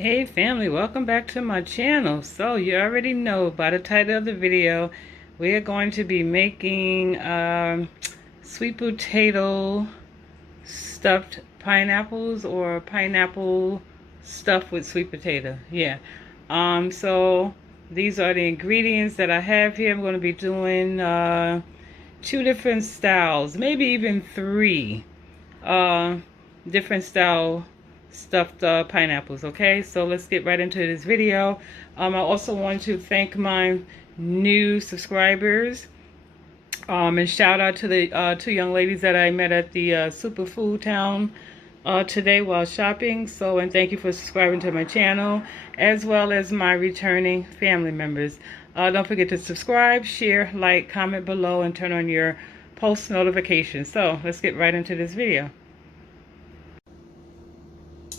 Hey family, welcome back to my channel. So you already know by the title of the video, we are going to be making sweet potato stuffed pineapples, or pineapple stuffed with sweet potato. Yeah. So these are the ingredients that I have here. I'm going to be doing two different styles, maybe even three different style stuffed pineapples. Okay, so let's get right into this video. I also want to thank my new subscribers, and shout out to the two young ladies that I met at the Superfood Town today while shopping. So, and thank you for subscribing to my channel, as well as my returning family members. Don't forget to subscribe, share, like, comment below, and turn on your post notifications. So let's get right into this video.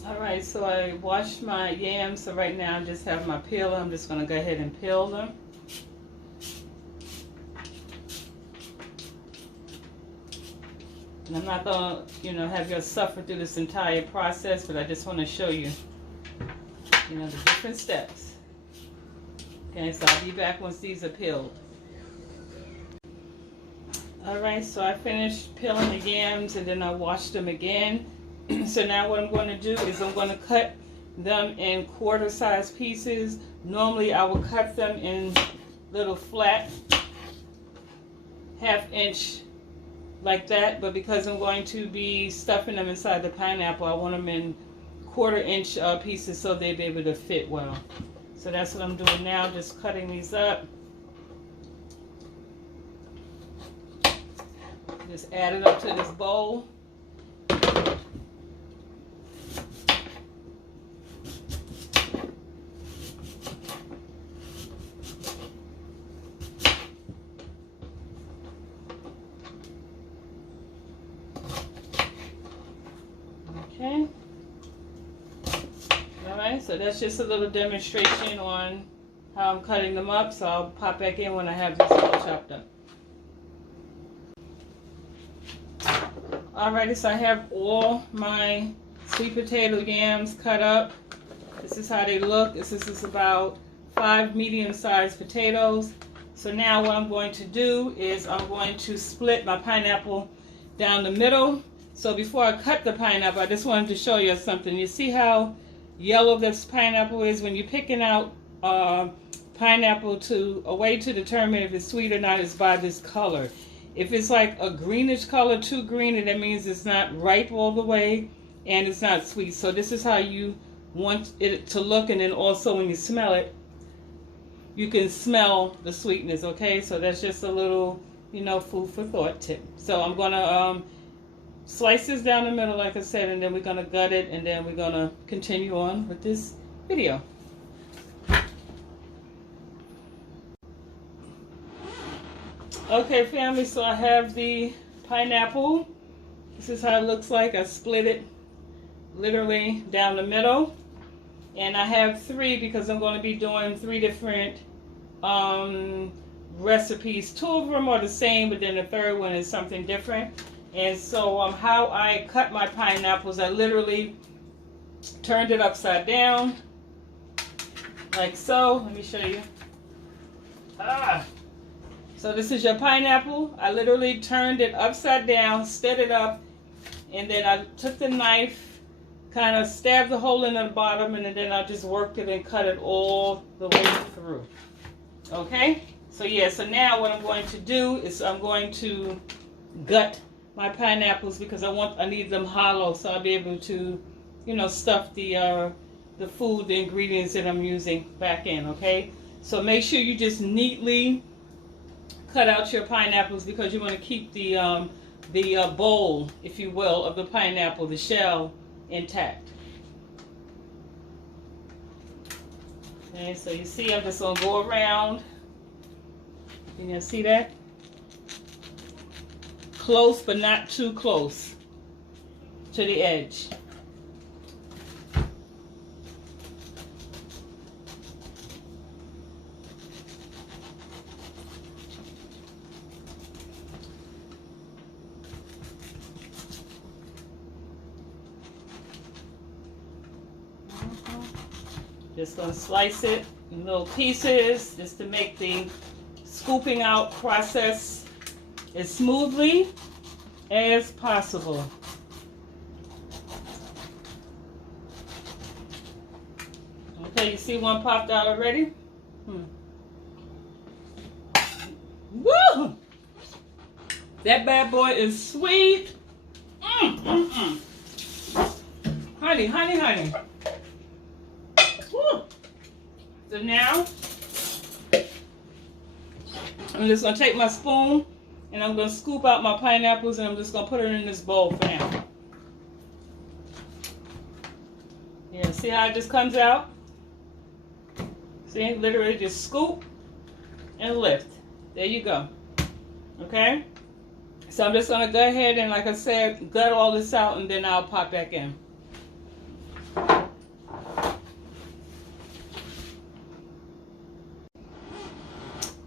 Alright, so I washed my yams, so right now I just have my peeler. I'm just going to go ahead and peel them. And I'm not going to, have you suffer through this entire process, but I just want to show you, the different steps. Okay, so I'll be back once these are peeled. Alright, so I finished peeling the yams and then I washed them again. So now what I'm going to do is I'm going to cut them in quarter-sized pieces. Normally I would cut them in little flat half-inch like that, but because I'm going to be stuffing them inside the pineapple, I want them in quarter-inch pieces so they'll be able to fit well. So that's what I'm doing now, just cutting these up. Just add it up to this bowl. Okay. Alright, so that's just a little demonstration on how I'm cutting them up. So I'll pop back in when I have this all chopped up. Alrighty, so I have all my sweet potato yams cut up. This is how they look. This is about 5 medium-sized potatoes. So now what I'm going to do is I'm going to split my pineapple down the middle. So before I cut the pineapple, I just wanted to show you something. You see how yellow this pineapple is? When you're picking out pineapple, a way to determine if it's sweet or not is by this color. If it's like a greenish color, too green, that means it's not ripe all the way and it's not sweet. So this is how you want it to look, and then also when you smell it, you can smell the sweetness. Okay, so that's just a little, food for thought tip. So I'm gonna slice this down the middle, like I said, and then we're gonna gut it, and then we're gonna continue on with this video. Okay, family, so I have the pineapple. This is how it looks like. I split it literally down the middle. And I have 3 because I'm going to be doing 3 different recipes. 2 of them are the same, but then the third one is something different. And so how I cut my pineapples, I literally turned it upside down, like so. Let me show you. So this is your pineapple. I literally turned it upside down, stood it up, and then I took the knife, kind of stabbed the hole in the bottom, and then I just worked it and cut it all the way through. Okay? So yeah, so now what I'm going to do is I'm going to gut my pineapples because I need them hollow so I'll be able to, stuff the food, the ingredients that I'm using back in. Okay? So make sure you just neatly cut out your pineapples because you want to keep the bowl, if you will, of the pineapple, the shell, intact. Okay, so you see I'm just going to go around. Can you see that? Close, but not too close to the edge. Just gonna slice it in little pieces just to make the scooping out process as smoothly as possible. Okay, you see one popped out already? Woo! That bad boy is sweet. Honey, honey, honey. Woo! So now, I'm just going to take my spoon and I'm going to scoop out my pineapples and I'm just going to put it in this bowl for now. Yeah, see how it just comes out? See, literally just scoop and lift. There you go. Okay? So I'm just going to go ahead and, like I said, gut all this out and then I'll pop back in.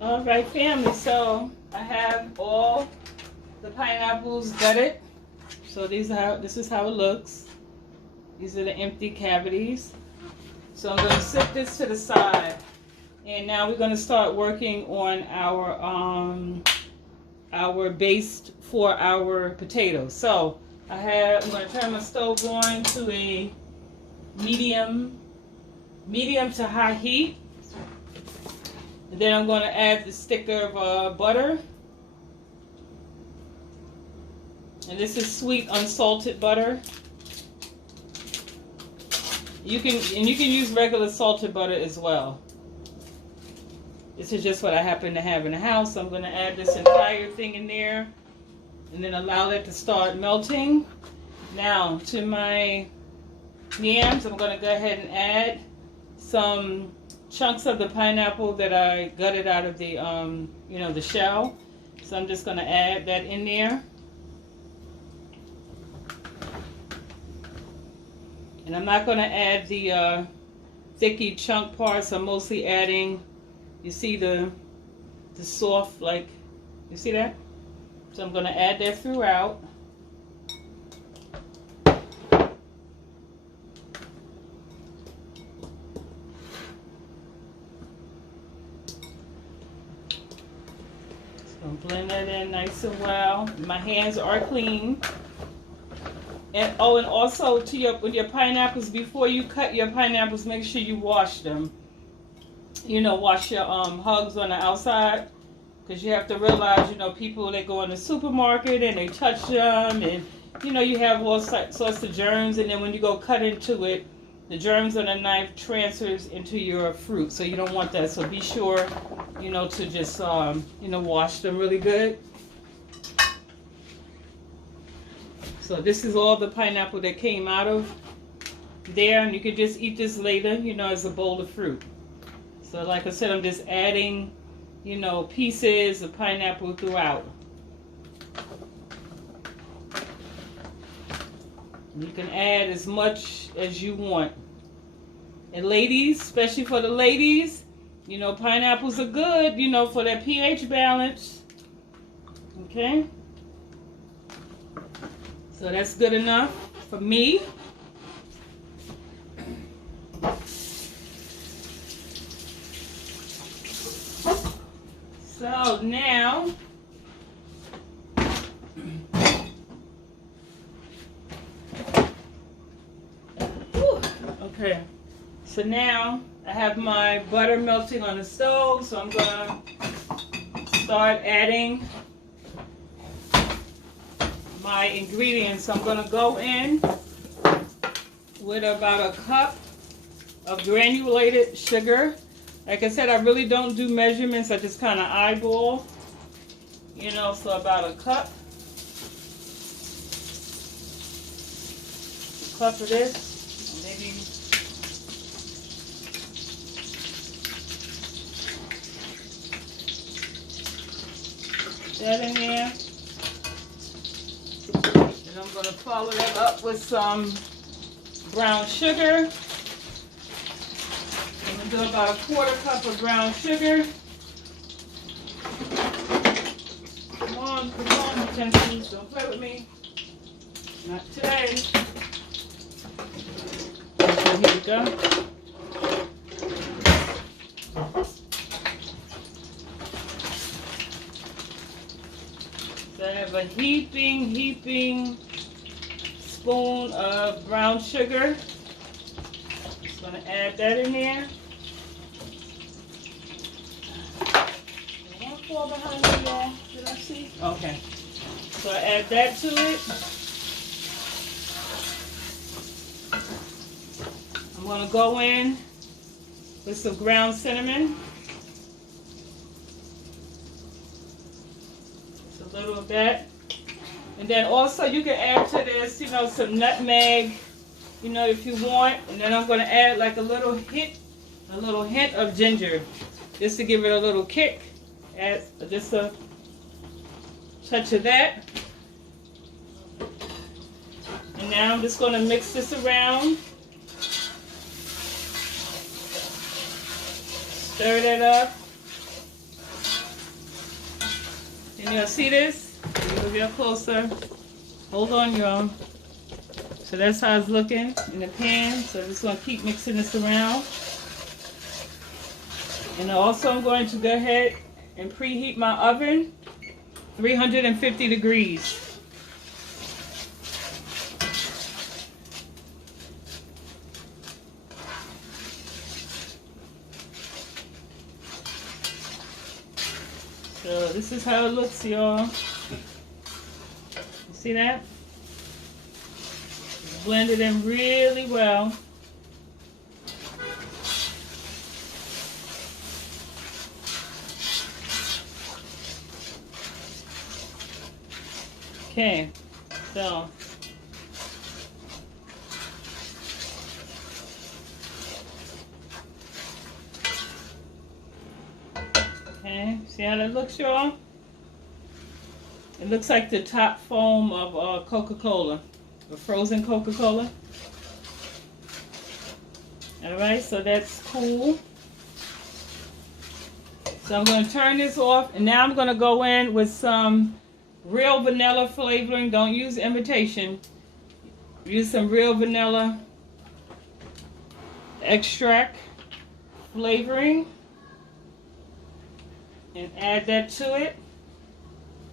Alright, family, so I have all the pineapples gutted. So this is how it looks. These are the empty cavities. So I'm going to set this to the side. And now we're going to start working on our base for our potatoes. So I'm going to turn my stove on to a medium to high heat. And then I'm going to add the stick of butter. And this is sweet unsalted butter. You can use regular salted butter as well. This is just what I happen to have in the house. I'm going to add this entire thing in there and then allow that to start melting. Now to my yams, I'm going to go ahead and add some chunks of the pineapple that I gutted out of the the shell. So I'm just going to add that in there. And I'm not going to add the thicky chunk parts. I'm mostly adding, you see the soft, like, you see that? So I'm going to add that throughout. So blend that in nice and well. My hands are clean. And oh, and also with your pineapples, before you cut your pineapples, make sure you wash them. Wash your hugs on the outside, because you have to realize, people, they go in the supermarket and they touch them, and you have all sorts of germs, and then when you go cut into it, the germs on the knife transfers into your fruit, so you don't want that. So be sure, to just wash them really good. So this is all the pineapple that came out of there, and you could just eat this later, as a bowl of fruit. So like I said, I'm just adding, pieces of pineapple throughout. You can add as much as you want. And ladies, especially for the ladies, pineapples are good, for their pH balance. Okay? So that's good enough for me. So now, okay. So now I have my butter melting on the stove. So I'm gonna start adding my ingredients. I'm going to go in with about a cup of granulated sugar. Like I said, I really don't do measurements. I just kind of eyeball, so about a cup of this, maybe that in there. And I'm going to follow that up with some brown sugar. I'm going to do about a 1/4 cup of brown sugar. Come on, utensils, don't play with me. Not today. So here we go. have a heaping spoon of brown sugar. Just going to add that in there. Did one fall behind me, y'all? Did I see? Okay. So I add that to it. I'm going to go in with some ground cinnamon. Just a little of that. And then also you can add to this, you know, some nutmeg, you know, if you want. And then I'm going to add like a little hint of ginger, just to give it a little kick. Add just a touch of that. And now I'm just going to mix this around. Stir that up. And you'll see this. You'll get closer. Hold on, y'all. So that's how it's looking in the pan. So I'm just going to keep mixing this around. And also I'm going to go ahead and preheat my oven, 350 degrees. So this is how it looks, y'all. You see that? It's blended in really well. Okay, so okay, see how that looks, y'all? It looks like the top foam of Coca-Cola, a frozen Coca-Cola. All right, so that's cool. So I'm going to turn this off, and now I'm going to go in with some real vanilla flavoring. Don't use imitation. Use some real vanilla extract flavoring and add that to it.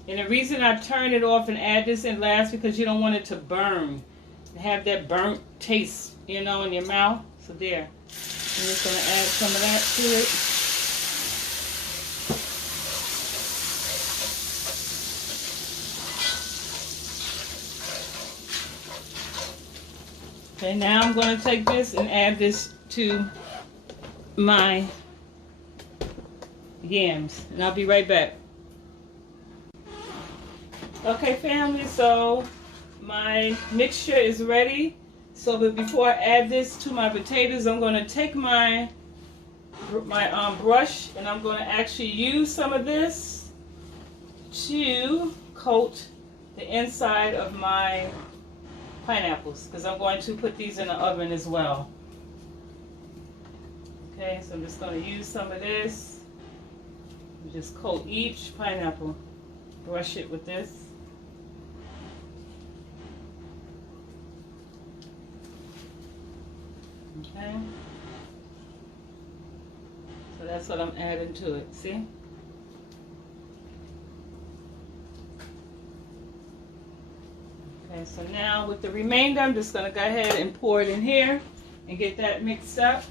And the reason I turn it off and add this in last, because you don't want it to burn and have that burnt taste, you know, in your mouth. So there. I'm just going to add some of that to it. Okay, now I'm going to take this and add this to my yams, and I'll be right back. Okay, family, so my mixture is ready. So, but before I add this to my potatoes, I'm going to take my brush, and I'm going to actually use some of this to coat the inside of my pineapples, because I'm going to put these in the oven as well. Okay, so I'm just going to use some of this and just coat each pineapple. Brush it with this. Okay, so that's what I'm adding to it. See? Okay, so now with the remainder, I'm just going to go ahead and pour it in here and get that mixed up.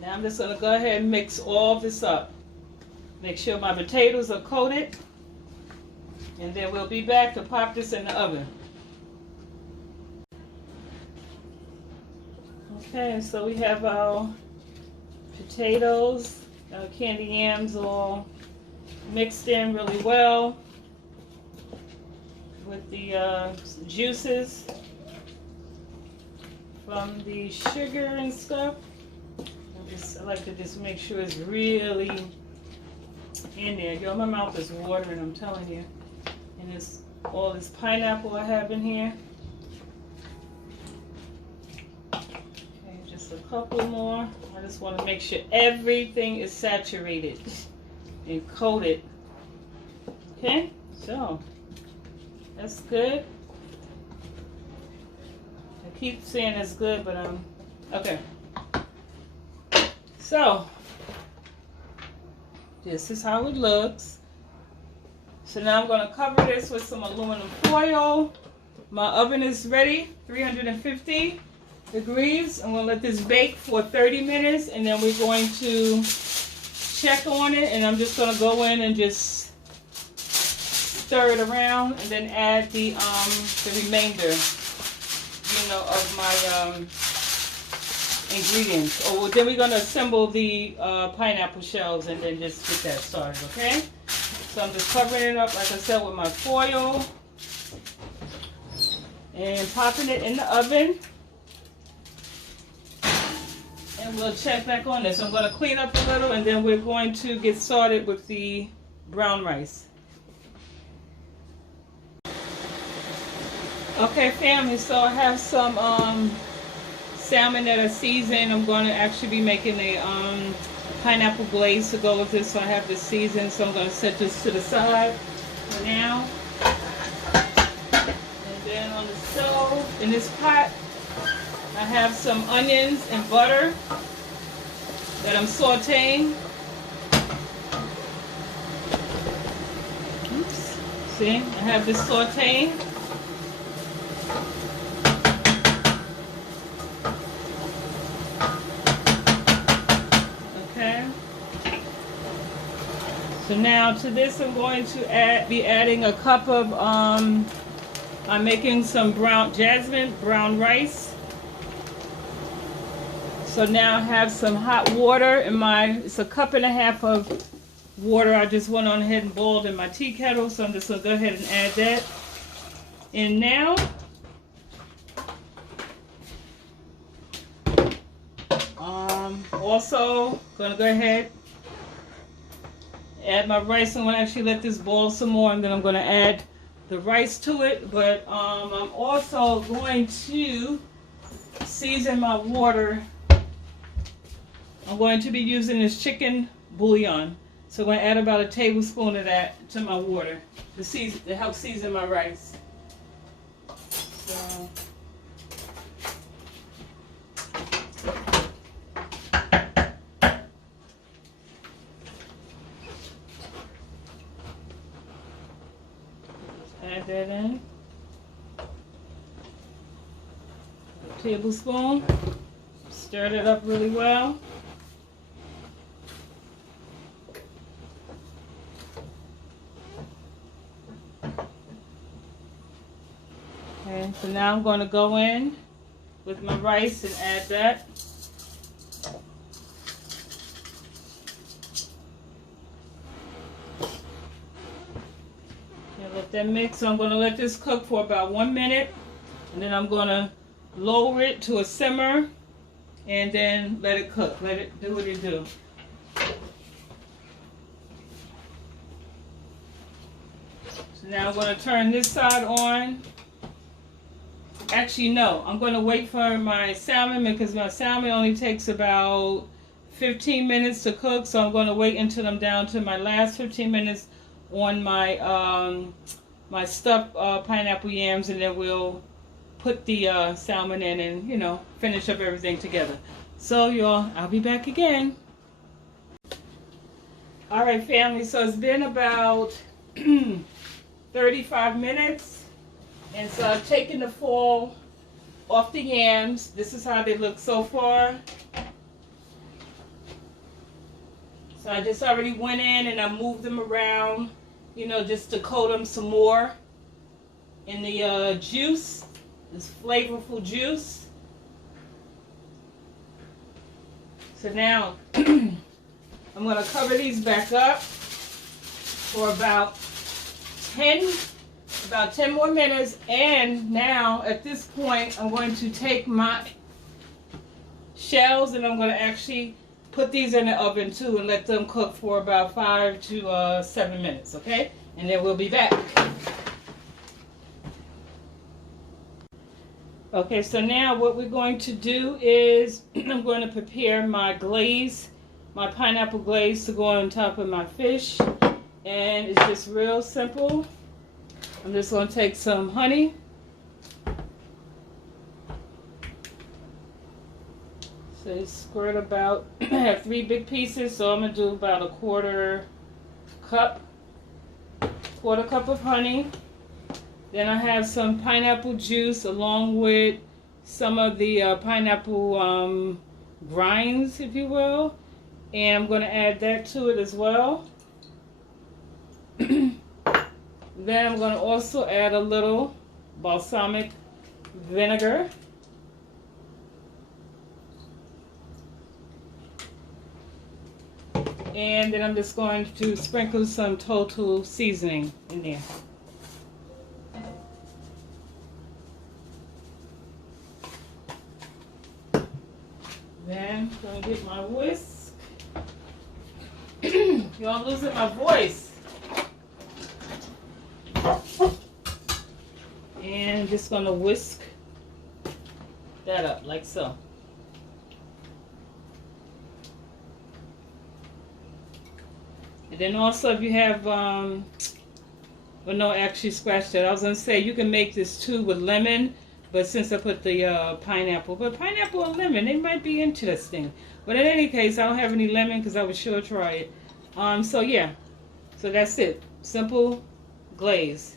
Now I'm just going to go ahead and mix all this up. Make sure my potatoes are coated. And then we'll be back to pop this in the oven. Okay, so we have our potatoes, our candy yams all mixed in really well with the juices from the sugar and stuff. I like to just make sure it's really in there. Yo, my mouth is watering, I'm telling you. And it's all this pineapple I have in here. Okay, just a couple more. I just want to make sure everything is saturated and coated. Okay, so that's good. I keep saying it's good, but okay. So this is how it looks. So now I'm going to cover this with some aluminum foil. My oven is ready, 350 degrees. I'm going to let this bake for 30 minutes, and then we're going to check on it, and I'm just going to go in and just stir it around, and then add the remainder, you know, of my ingredients. Oh, then we're going to assemble the pineapple shells and then just get that started, okay? So I'm just covering it up, like I said, with my foil and popping it in the oven. And we'll check back on this. I'm going to clean up a little, and then we're going to get started with the brown rice. Okay, family, so I have some salmon that are seasoned. I'm going to actually be making a pineapple glaze to go with this, so I have this seasoned. So I'm going to set this to the side for now. And then on the stove, in this pot, I have some onions and butter that I'm sauteing. Oops. See, I have this sauteing. Okay. So now to this I'm going to be adding a cup of, I'm making some jasmine brown rice. So now I have some hot water in it's a cup and a half of water. I just went on ahead and boiled in my tea kettle, so I'm just going to go ahead and add that in now. Also going to go ahead, add my rice. I'm going to actually let this boil some more, and then I'm going to add the rice to it. But I'm also going to season my water. I'm going to be using this chicken bouillon. So I'm going to add about a tablespoon of that to my water to help season my rice. So add that in. A tablespoon. Stir it up really well. Okay, so now I'm going to go in with my rice and add that. And let that mix. So I'm going to let this cook for about 1 minute, and then I'm going to lower it to a simmer, and then let it cook. Let it do what it do. So now I'm going to turn this side on. Actually, no, I'm going to wait for my salmon, because my salmon only takes about 15 minutes to cook. So I'm going to wait until I'm down to my last 15 minutes on my my stuffed pineapple yams, and then we'll put the salmon in and, you know, finish up everything together. So y'all, I'll be back again. All right, family, so it's been about 35 minutes. And so I've taken the foil off the yams. This is how they look so far. So I just already went in and I moved them around, you know, just to coat them some more in the juice, this flavorful juice. So now I'm going to cover these back up for about 10 more minutes, and now at this point I'm going to take my shells and I'm going to actually put these in the oven too and let them cook for about 5 to 7 minutes, okay? And then we'll be back. Okay, so now what we're going to do is I'm going to prepare my glaze, my pineapple glaze to go on top of my fish. And it's just real simple. I'm just going to take some honey. So you squirt about, I have 3 big pieces, so I'm going to do about a quarter cup of honey. Then I have some pineapple juice along with some of the pineapple grinds, if you will. And I'm going to add that to it as well. Then I'm going to also add a little balsamic vinegar. And then I'm just going to sprinkle some total seasoning in there. Then I'm going to get my whisk. Y'all losing my voice. And just going to whisk that up like so. And then also if you have, well no, actually scratch that. I was going to say you can make this too with lemon. But since I put the pineapple, but pineapple and lemon, it might be interesting. But in any case, I don't have any lemon because I would sure try it. So yeah, so that's it. Simple glaze.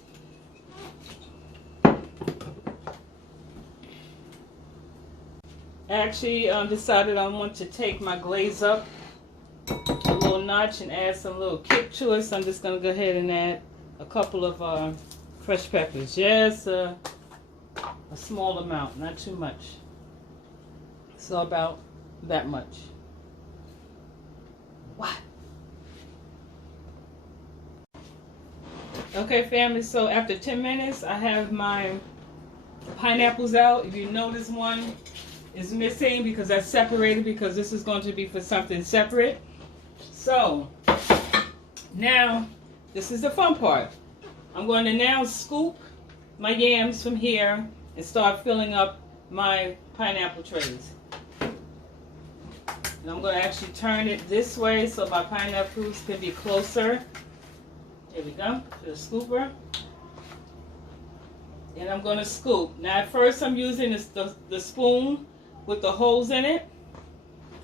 Actually, decided I want to take my glaze up a little notch and add some little kick to it. So I'm just going to go ahead and add a couple of fresh peppers. Just a small amount, not too much. So about that much. What? Okay, family, so after 10 minutes, I have my pineapples out. If you notice, one is missing because I separated because this is going to be for something separate. So, now, this is the fun part. I'm going to now scoop my yams from here and start filling up my pineapple trays. And I'm going to actually turn it this way so my pineapples can be closer. There we go, to the scooper. And I'm going to scoop. Now at first I'm using the spoon with the holes in it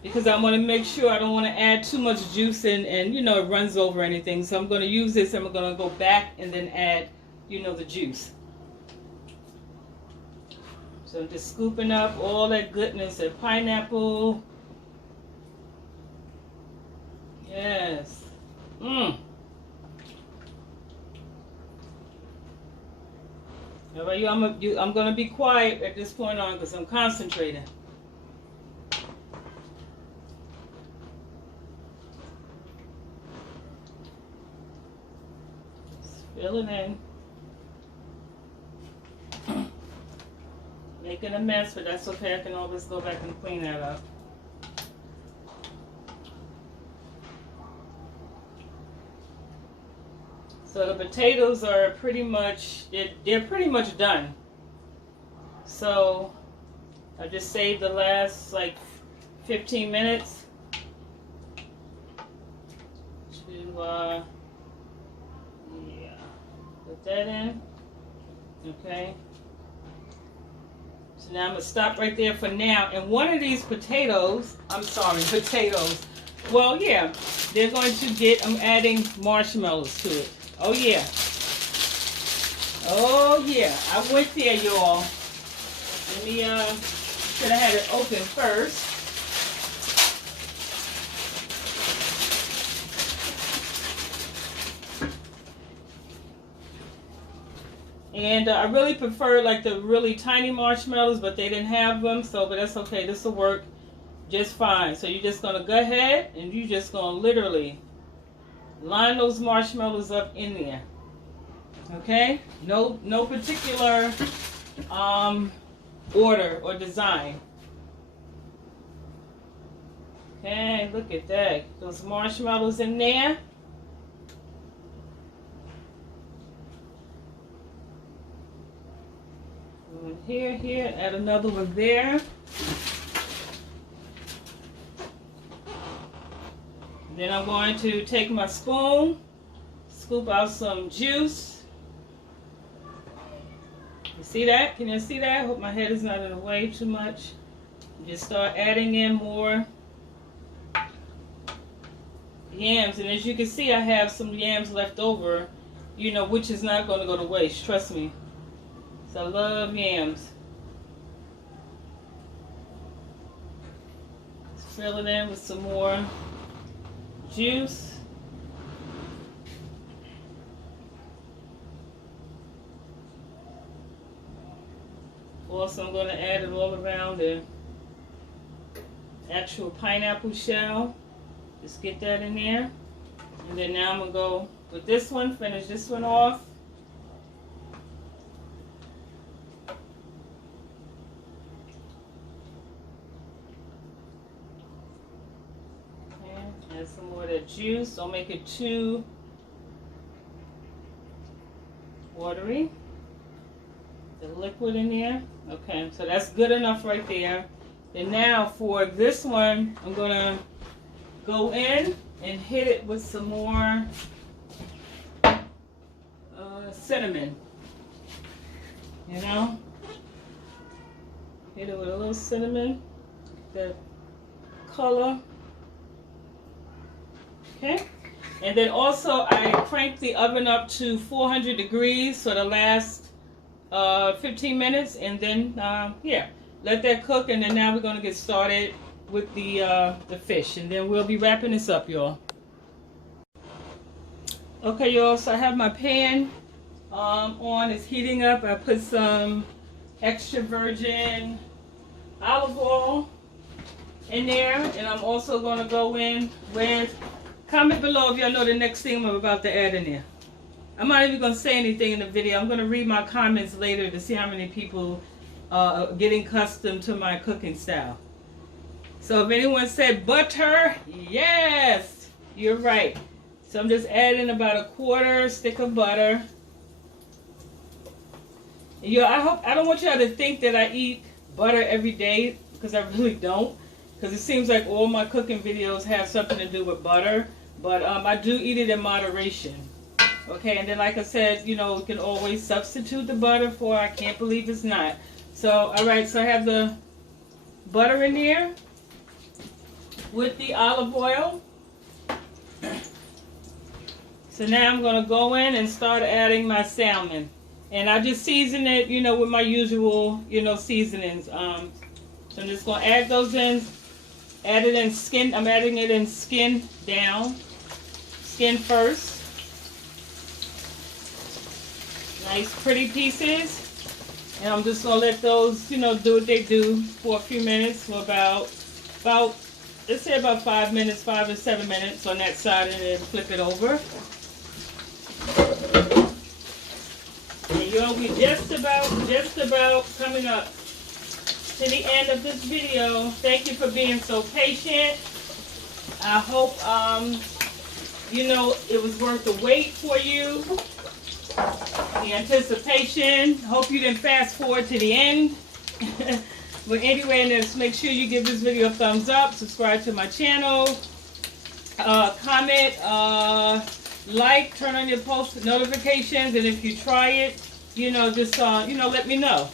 because I want to make sure I don't want to add too much juice and you know it runs over anything. So I'm going to use this and I'm going to go back and then add, you know, the juice. So I'm just scooping up all that goodness of pineapple. Yes. All right, I'm going to be quiet at this point on because I'm concentrating. Just filling in. Making a mess, but that's okay. I can always go back and clean that up. So the potatoes are pretty much, they're pretty much done. So I just saved the last like 15 minutes to yeah, put that in. Okay. So now I'm going to stop right there for now. And one of these potatoes, well, yeah, they're going to get, I'm adding marshmallows to it. Oh, yeah. Oh, yeah. I went there, y'all. Let me, should have had it open first. And I really prefer like the really tiny marshmallows, but they didn't have them, so, but that's okay. This will work just fine. So you're just going to go ahead and you're just going to literally line those marshmallows up in there. Okay? No particular order or design. Okay, look at that. Those marshmallows in there. Here, add another one there. Then I'm going to take my spoon, scoop out some juice. You see that? Can you see that? I hope my head is not in the way too much. Just start adding in more yams. And as you can see, I have some yams left over, you know, which is not going to go to waste. Trust me. So I love yams. Let's fill it in with some more juice. Also, I'm going to add it all around the actual pineapple shell. Just get that in there. And then now I'm going to go with this one, finish this one off. Okay, add some more of that juice. Don't make it too watery. The liquid in there. Okay, so that's good enough right there. And now for this one, I'm going to go in and hit it with some more cinnamon. You know? Hit it with a little cinnamon. The color. Okay? And then also I cranked the oven up to 400 degrees for the last 15 minutes, and then yeah, let that cook, and then now we're going to get started with the fish, and then we'll be wrapping this up, y'all. Okay, y'all, so I have my pan on. It's heating up. I put some extra virgin olive oil in there, and I'm also going to go in with, comment below if y'all know the next thing I'm about to add in there. I'm not even going to say anything in the video. I'm going to read my comments later to see how many people are getting accustomed to my cooking style. So if anyone said butter, yes, you're right. So I'm just adding about a quarter stick of butter. I don't want y'all to think that I eat butter every day, because I really don't. Because it seems like all my cooking videos have something to do with butter. But I do eat it in moderation. Okay, and then like I said, you know, you can always substitute the butter for, I can't believe it's not. So, alright, so I have the butter in there with the olive oil. So now I'm going to go in and start adding my salmon. And I just season it, you know, with my usual, you know, seasonings. So I'm just going to add those in, add it in skin, I'm adding it in skin down, skin first. Nice pretty pieces, and I'm just gonna let those, you know, do what they do for a few minutes, for about let's say about 5 minutes, 5 to 7 minutes on that side, and then flip it over. And you'll be just about coming up to the end of this video. Thank you for being so patient. I hope you know, it was worth the wait for you. The anticipation. Hope you didn't fast forward to the end. But anyway, just make sure you give this video a thumbs up, subscribe to my channel, comment, like, turn on your post notifications, and if you try it, you know, just you know, let me know.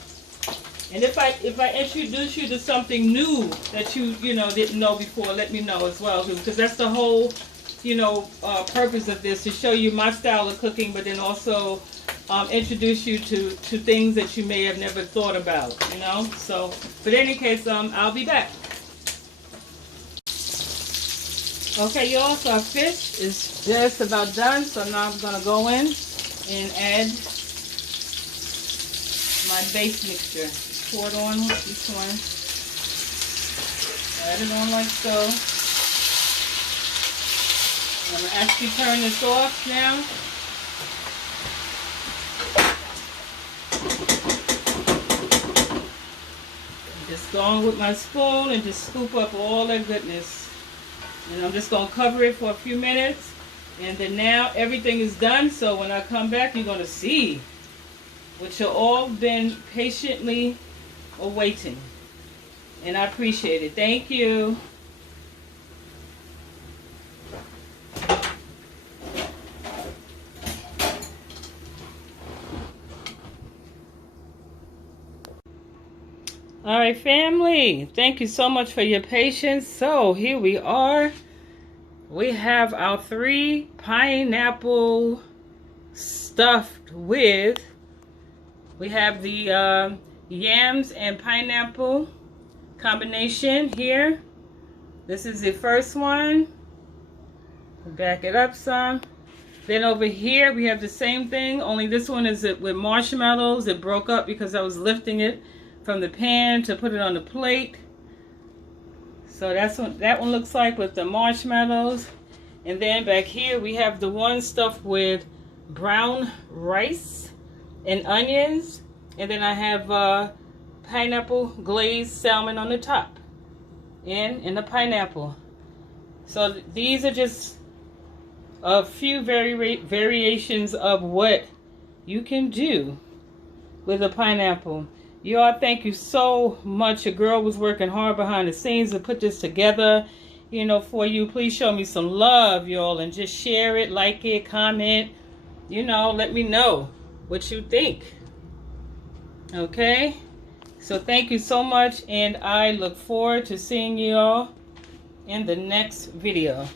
And if I introduce you to something new that you know didn't know before, let me know as well, because that's the whole, you know, purpose of this, to show you my style of cooking, but then also introduce you to things that you may have never thought about, you know. So, but in any case, I'll be back. Okay, y'all, so our fish is just about done, so now I'm going to go in and add my base mixture. Pour it on each one. Add it on like so. I'm going to actually turn this off now. I'm just going with my spoon and just scoop up all that goodness. And I'm just going to cover it for a few minutes. And then now everything is done. So when I come back, you're going to see. which you all been patiently awaiting. And I appreciate it. Thank you. All right, family. Thank you so much for your patience. So here we are. We have our 3 pineapple stuffed with. We have the yams and pineapple combination here. This is the first one. Back it up some. Then over here we have the same thing, only this one is with marshmallows. It broke up because I was lifting it from the pan to put it on the plate. So that's what that one looks like with the marshmallows. And then back here we have the one stuffed with brown rice and onions. And then I have pineapple glazed salmon on the top and the pineapple. So these are just a few variations of what you can do with a pineapple. Y'all, thank you so much. Your girl was working hard behind the scenes to put this together, you know, for you. Please show me some love, y'all, and just share it, like it, comment, you know, let me know what you think. Okay? So thank you so much, and I look forward to seeing y'all in the next video.